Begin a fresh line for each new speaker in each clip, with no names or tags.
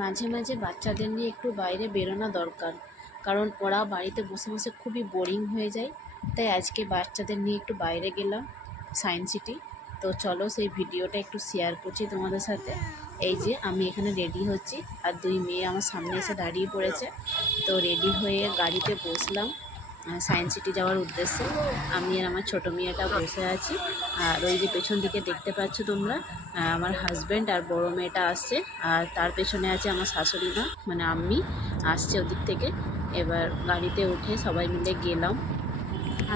মাঝে মাঝে বাচ্চাদের নিয়ে একটু বাইরে বেরোনো দরকার। কারণ ওরা বাড়িতে বসে বসে খুবই বোরিং হয়ে যায়। তাই আজকে বাচ্চাদের নিয়ে একটু বাইরে গেলাম সায়েন্স সিটি তো চলো সেই ভিডিওটা একটু শেয়ার করছি তোমাদের সাথে। এই যে আমি এখানে রেডি হচ্ছি। আর দুই মেয়ে আমার সামনে এসে দাঁড়িয়ে পড়েছে। তো রেডি হয়ে গাড়িতে বসলাম। সায়েন্স সিটি যাওয়ার উদ্দেশ্যে। আমি আর আমার ছোটো মেয়েটা বসে আছি। আর ওই যে পেছন দিকে দেখতে পাচ্ছ তোমরা আমার হাজব্যান্ড আর বড় মেয়েটা আসছে। আর তার পেছনে আছে আমার শাশুড়ি মা মানে আম্মি আসছে ওদিক থেকে। এবার গাড়িতে উঠে সবাই মিলে গেলাম।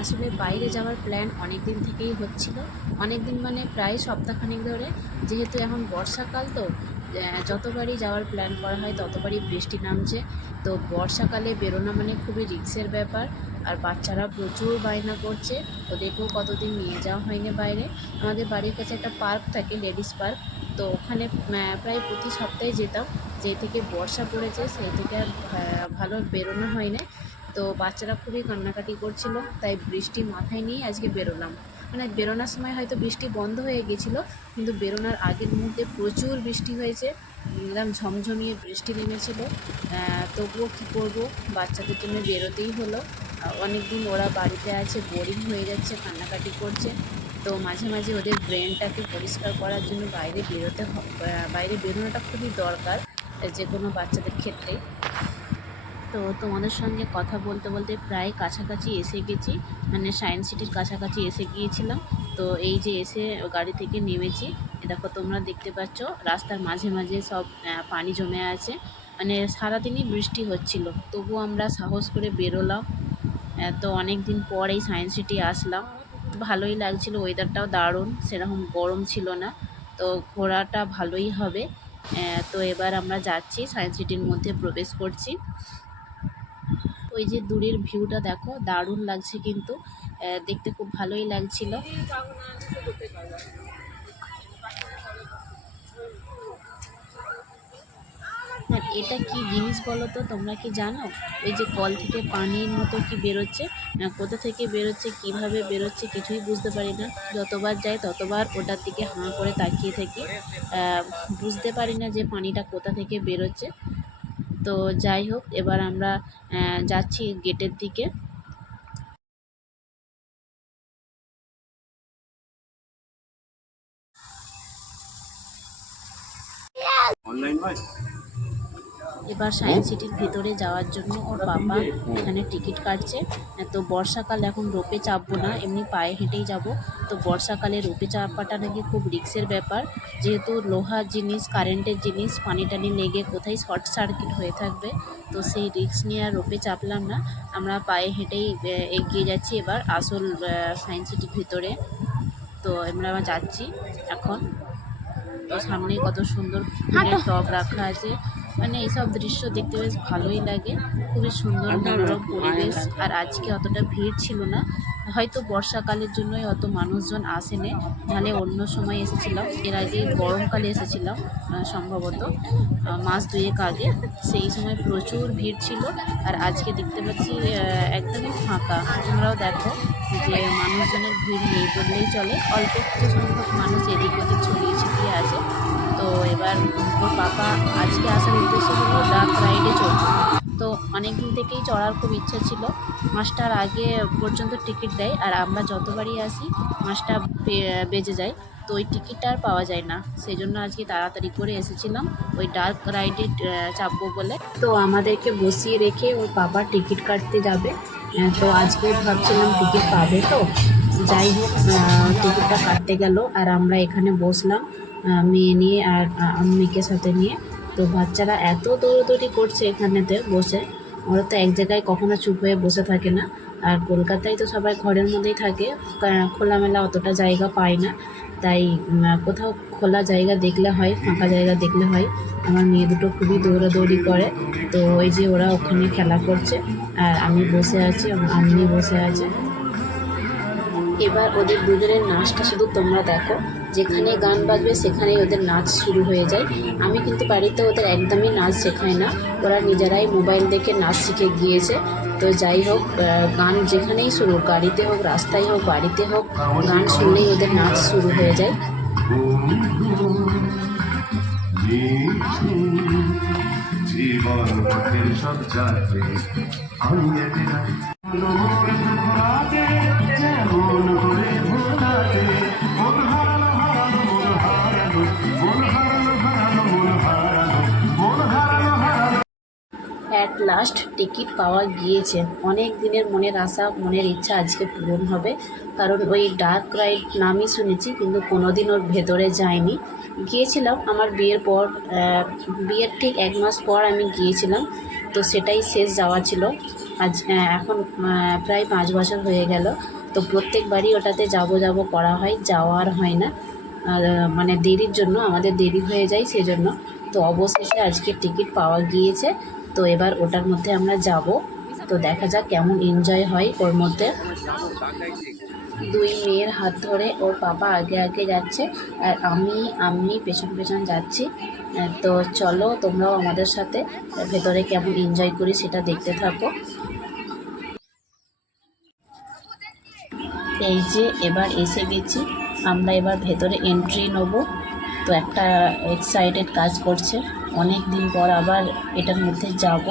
আসলে বাইরে যাওয়ার প্ল্যান অনেক দিন থেকেই হচ্ছিল। অনেক দিন মানে প্রায় সপ্তাহখানেক ধরে, যেহেতু এখন বর্ষাকাল তো যতবারই যাওয়ার প্ল্যান করা হয় ততবারই বৃষ্টি নামছে। তো বর্ষাকালে বেরোনো মানে খুবই রিক্সের ব্যাপার। আর বাচ্চারা প্রচুর বায়না করছে। ওদেরকেও কতদিন নিয়ে যাওয়া হয়নি বাইরে। আমাদের বাড়ির কাছে একটা পার্ক থাকে, লেডিস পার্ক। তো ওখানে প্রায় প্রতি সপ্তাহে যেতাম। যেই থেকে বর্ষা পড়েছে, সেই থেকে আর ভালো বেরোনো হয় না তো বাচ্চারা খুবই কান্নাকাটি করছিল, তাই বৃষ্টি মাথায় নিয়ে আজকে বেরোলাম। মানে বেরোনোর সময় হয়তো বৃষ্টি বন্ধ হয়ে গেছিল, কিন্তু বেরোনোর আগের মুহূর্তে প্রচুর বৃষ্টি হয়েছে। একদম ঝমঝমিয়ে বৃষ্টি নেমেছিল। তবুও কী করব? বাচ্চাদের জন্য বেরোতেই হলো। অনেক দিন ওরা বাড়িতে আছে বোরিং হয়ে যাচ্ছে, কান্নাকাটি করছে। তো মাঝে মাঝে ওদের ব্রেনটাকে পরিষ্কার করার জন্য বাইরে বেরোতে বাইরে বেরোনোটা খুবই দরকার যে কোনো বাচ্চাদের ক্ষেত্রে। তো তোমাদের সঙ্গে কথা বলতে বলতে প্রায় কাছাকাছি এসে গেছি মানে সায়েন্স সিটির কাছাকাছি এসে গিয়েছিলাম। তো এই যে এসে গাড়ি থেকে নেমেছি দেখো তোমরা দেখতে পাচ্ছ, রাস্তার মাঝে মাঝে সব পানি জমে আছে। মানে সারাদিনই বৃষ্টি হচ্ছিল তবু আমরা সাহস করে বেরোলাম। তো অনেক দিন পর এই সায়েন্স সিটি আসলাম। ভালোই লাগছিল ওয়েদারটাও দারুণ, সেরকম গরম ছিল না। তো ঘোরাটা ভালোই হবে। তো এবার আমরা যাচ্ছি, সায়েন্স সিটির মধ্যে প্রবেশ করছি। ওই যে দূরের ভিউটা দেখো, দারুণ লাগছে কিন্তু। দেখতে খুব ভালোই লাগছিল। এটা কি জিনিস বলো তো? তোমরা কি জানো? ওই যে কল থেকে পানির মতো কি বেরোচ্ছে? আহ, কোথা থেকে বেরোচ্ছে? কীভাবে বেরোচ্ছে? কিছুই বুঝতে পারি না। যতবার যাই ততবার ওটার দিকে হাঁ করে তাকিয়ে থাকি। বুঝতে পারি না যে পানিটা কোথা থেকে বেরোচ্ছে। তো যাই হোক এবার আমরা যাচ্ছি গেটের দিকে।
অনলাইন হয়?
এবার সায়েন্স সিটির ভিতরে যাওয়ার জন্য ওর বাবা এখানে টিকিট কাটছে। তো বর্ষাকাল এখন রোপে চাপবো না এমনি পায়ে হেঁটেই যাব। তো বর্ষাকালে রোপে চাপাটা নাকি খুব রিক্সের ব্যাপার। যেহেতু লোহার জিনিস কারেন্টের জিনিস পানি টানি লেগে কোথায় শর্ট সার্কিট হয়ে থাকবে তো সেই রিক্স নিয়ে আর রোপে চাপলাম না। আমরা পায়ে হেঁটেই এগিয়ে যাচ্ছি এবার আসল সায়েন্স সিটির ভিতরে। তো আমরা যাচ্ছি এখন। তো সামনে কত সুন্দর টব রাখা আছে। মানে এইসব দৃশ্য দেখতে বেশ ভালোই লাগে। খুবই সুন্দর মনোরম পরিবেশ। আর আজকে অতটা ভিড় ছিল না। হয়তো বর্ষাকালের জন্যই অত মানুষজন আসেনি। নাহলে অন্য সময় এসেছিলাম। এর আগে গরমকালে এসেছিলাম সম্ভবত মাস দুয়েক আগে। সেই সময় প্রচুর ভিড় ছিল। আর আজকে দেখতে পাচ্ছি একদমই ফাঁকা। তোমরাও দেখো যে মানুষজনের ভিড় নেই বললেই চলে। অল্প কিছু সংখ্যক মানুষ এদিক ওদিক ছড়িয়ে ছিটিয়ে আছে। তো এবার ওর পাপা আজকে আসার উদ্দেশ্য হলো ডাক রাইডে চড়বে তো অনেক দিন থেকেই চড়ার খুব ইচ্ছা ছিল। মাসটার আগে পর্যন্ত টিকিট দেয় আর আমরা যতবারই আসি মাসটা বেজে যায়। তো ওই টিকিটটা আর পাওয়া যায় না। সেই জন্য আজকে তাড়াতাড়ি করে এসেছিলাম ওই ডার্ক রাইডে চাপবো বলে। তো আমাদেরকে বসিয়ে রেখে ওর বাবা টিকিট কাটতে যাবে। তো আজকে ভাবছিলাম টিকিট পাবে তো। যাই হোক টিকিটটা কাটতে গেল আর আমরা এখানে বসলাম। মেয়ে নিয়ে আর আম্মিকে সাথে নিয়ে। তো বাচ্চারা এত দৌড়দৌড়ি করছে এখানেতে বসে। ওরা তো এক জায়গায় কখনো চুপ হয়ে বসে থাকে না। আর কলকাতায় তো সবাই ঘরের মধ্যেই থাকে। খোলামেলা অতটা জায়গা পায় না। তাই কোথাও খোলা জায়গা দেখলে হয়, ফাঁকা জায়গা দেখলে হয়। আমার মেয়ে দুটো খুবই দৌড়াদৌড়ি করে। তো ওই যে ওরা ওখানে খেলা করছে। আর আমি বসে আছি, আমার আম্মি বসে আছে। এবার ওদের দুজনের নাচটা শুধু তোমরা দেখো। যেখানে গান বাজবে সেখানেই ওদের নাচ শুরু হয়ে যায়। আমি কিন্তু বাড়িতে ওদের একদমই নাচ শেখাই না। ওরা নিজেরাই মোবাইল দেখে নাচ শিখে গিয়েছে। তো যাই হোক গান যেখানেই শুরু গাড়িতে হোক, রাস্তায় হোক, বাড়িতে হোক, গান শুনলেই ওদের নাচ শুরু হয়ে যায়।
পথের সব আমি
অ্যাট লাস্ট টিকিট পাওয়া গিয়েছে। অনেক দিনের মনের আশা, মনের ইচ্ছা আজকে পূরণ হবে। কারণ ওই ডার্ক রাইড নামই শুনেছি, কিন্তু কোনোদিন ওর ভেতরে যায়নি। গিয়েছিলাম আমার বিয়ের পর বিয়ের ঠিক এক মাস পর আমি গিয়েছিলাম। তো সেটাই শেষ যাওয়া ছিল। আজ এখন প্রায় পাঁচ বছর হয়ে গেল। তো প্রত্যেকবারই ওটাতে যাব যাব করা হয়, যাওয়া আর হয় না। মানে দেরির জন্য, আমাদের দেরি হয়ে যায় সেজন্য। তো অবশেষে আজকে টিকিট পাওয়া গিয়েছে। তো এবার ওটার মধ্যে আমরা যাব। তো দেখা যাক কেমন এনজয় হয় ওর মধ্যে। দুই মেয়ের হাত ধরে ওর বাবা আগে আগে যাচ্ছে আর আমি আমি পেছন পেছন যাচ্ছি। তো চলো তোমরাও আমাদের সাথে ভেতরে কেমন এনজয় করি সেটা দেখতে থাকো। এই যে এবার এসে গেছি। আমরা এবার ভেতরে এন্ট্রি নেব। তো একটা এক্সাইটেড কাজ করছে। অনেক দিন পর আবার এটার মধ্যে যাব।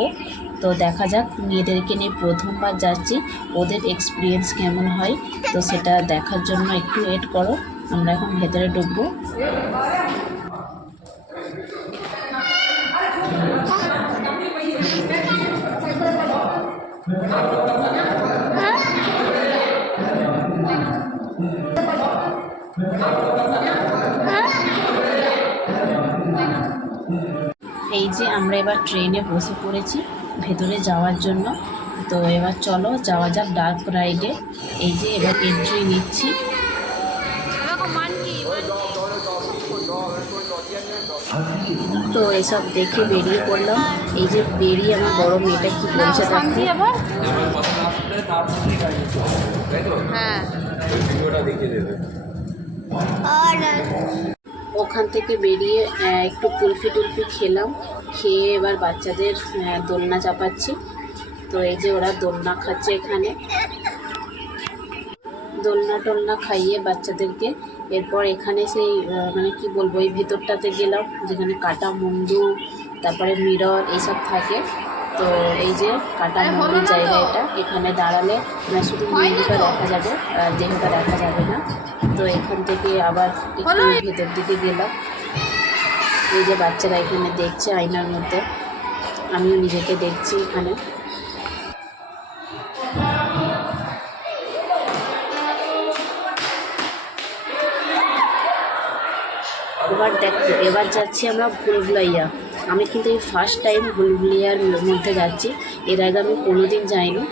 তো দেখা যাক মেয়েদেরকে নিয়ে প্রথমবার যাচ্ছি। ওদের এক্সপিরিয়েন্স কেমন হয়? তো সেটা দেখার জন্য একটু ওয়েট করো। আমরা এখন ভেতরে ঢুকবো। এই যে আমরা এবার ট্রেনে বসে পড়েছি। ভেতরে যাওয়ার জন্য। তো এবার চলো যাওয়া যাক ডার্ক রাইডে এই যে এবার এন্ট্রি নিচ্ছি। তো এসব দেখে বেরিয়ে পড়লাম। এই যে বেরিয়ে আমার বড় মেয়েটা কি বলছে দেখো।
হ্যাঁ।
ওখান থেকে বেরিয়ে একটু কুলফি টুলফি খেলাম। খেয়ে এবার বাচ্চাদের দোলনা চাপাচ্ছি। তো এই যে ওরা দোলনা খাচ্ছে এখানে। দোলনা টোলনা খাইয়ে বাচ্চাদেরকে এরপর এখানে সেই মানে কি বলব এই ভেতরটাতে গেলাম যেখানে কাটা মুন্ডু তারপরে মিরর এইসব থাকে। তো এই যে কাটা মুন্ডুর জায়গা এটা এখানে দাঁড়ালে মানে শুধু মুন্ডুটা দেখা যাবে আর দেহটা দেখা যাবে না। তো এখান থেকে আবার একটু ভেতর দিকে গেলাম। এই যে বাচ্চারা এখানে দেখছে আয়নার মধ্যে, আমিও নিজেকে দেখছি এখানে। এবার দেখো, এবার যাচ্ছি আমরা ভুলভুলাইয়া আমি কিন্তু এই ফার্স্ট টাইম ভুলভুলিয়ার মধ্যে যাচ্ছি। এর আগে আমি কোনোদিন যাইনি।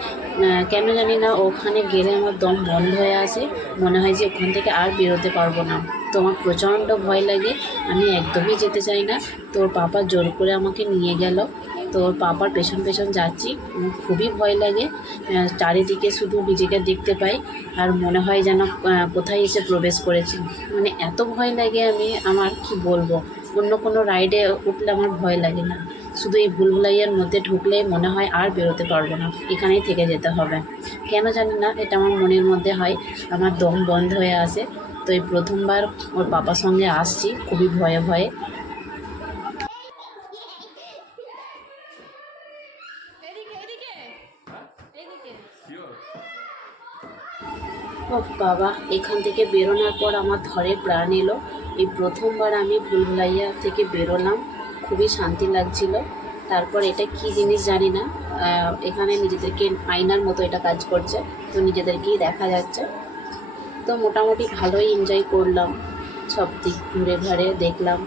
কেন জানি না, ওখানে গেলে আমার দম বন্ধ হয়ে আসে। মনে হয় যে ওখান থেকে আর বেরোতে পারব না। তো আমার প্রচণ্ড ভয় লাগে। আমি একদমই যেতে চাই না। তো ওর পাপা জোর করে আমাকে নিয়ে গেল। তো ওর পাপার পেছন পেছন যাচ্ছি। খুবই ভয় লাগে। চারিদিকে শুধু নিজেকে দেখতে পাই। আর মনে হয় যেন কোথায় এসে প্রবেশ করেছি। মানে এত ভয় লাগে আমি, আমার কি বলব? অন্য কোনো রাইডে উঠলে আমার ভয় লাগে না। শুধু এই ভুলভুলাইয়ার মধ্যে ঢুকলে মনে হয় আর বেরোতে পারব না। এখানেই থেকে যেতে হবে। কেন জানি না, এটা আমার মনের মধ্যে হয়। আমার দম বন্ধ হয়ে আসে তো এই প্রথমবার ওর পাপার সঙ্গে আসছি, খুবই ভয়ে ভয়ে। ও বাবা, এখান থেকে বেরোনোর পর আমার ধরে প্রাণ এলো। এই প্রথমবার আমি ভুলভুলাইয়া থেকে বেরোলাম, খুবই শান্তি লাগছিল। তারপর এটা কি জিনিস জানি না। এখানে নিজেদেরকে আয়নার মতো এটা কাজ করছে, তো নিজেদেরকেই দেখা যাচ্ছে। তো মোটামুটি ভালোই এনজয় করলাম। সব দিক ঘুরে ঘাড়ে দেখলাম।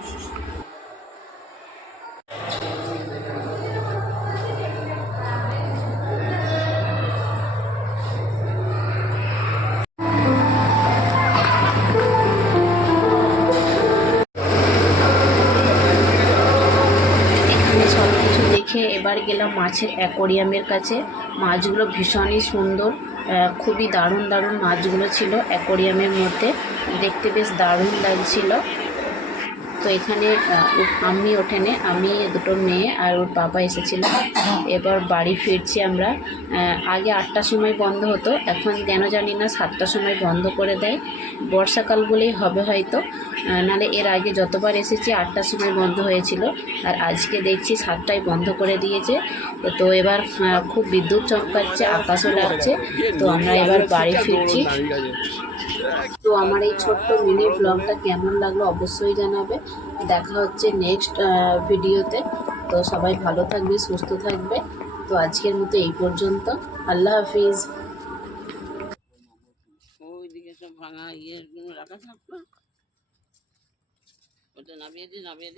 এবার গেলাম মাছের অ্যাকোরিয়ামের কাছে। মাছগুলো ভীষণই সুন্দর। খুবই দারুণ দারুণ মাছগুলো ছিল অ্যাকোরিয়ামের মধ্যে। দেখতে বেশ দারুণ লাগছিল। তো এখানে আমি ওঠেনে, আমি দুটো মেয়ে আর ওর বাবা এসেছিল। এবার বাড়ি ফিরছি আমরা। আগে আটটার সময় বন্ধ হতো, এখন কেন জানি না সাতটার সময় বন্ধ করে দেয়। বর্ষাকাল বলেই হবে হয়তো। নাহলে এর আগে যতবার এসেছি, আটটার সময় বন্ধ হয়েছিল। আর আজকে দেখছি সাতটায় বন্ধ করে দিয়েছে। তো এবার খুব বিদ্যুৎ চমকাচ্ছে, আকাশও লাগছে। তো আমরা এবার বাড়ি ফিরছি। তো আমার এই ছোট্ট মিনি ব্লগটা কেমন লাগল অবশ্যই জানাবে। দেখা হচ্ছে নেক্সট ভিডিওতে তো সবাই ভালো থাকবে, সুস্থ থাকবে। তো আজকের মতো এই পর্যন্ত। আল্লাহ হাফিজ।
ভাঙা ইয়ে রাখা থাকল ওটা নামিয়ে দে, নামিয়ে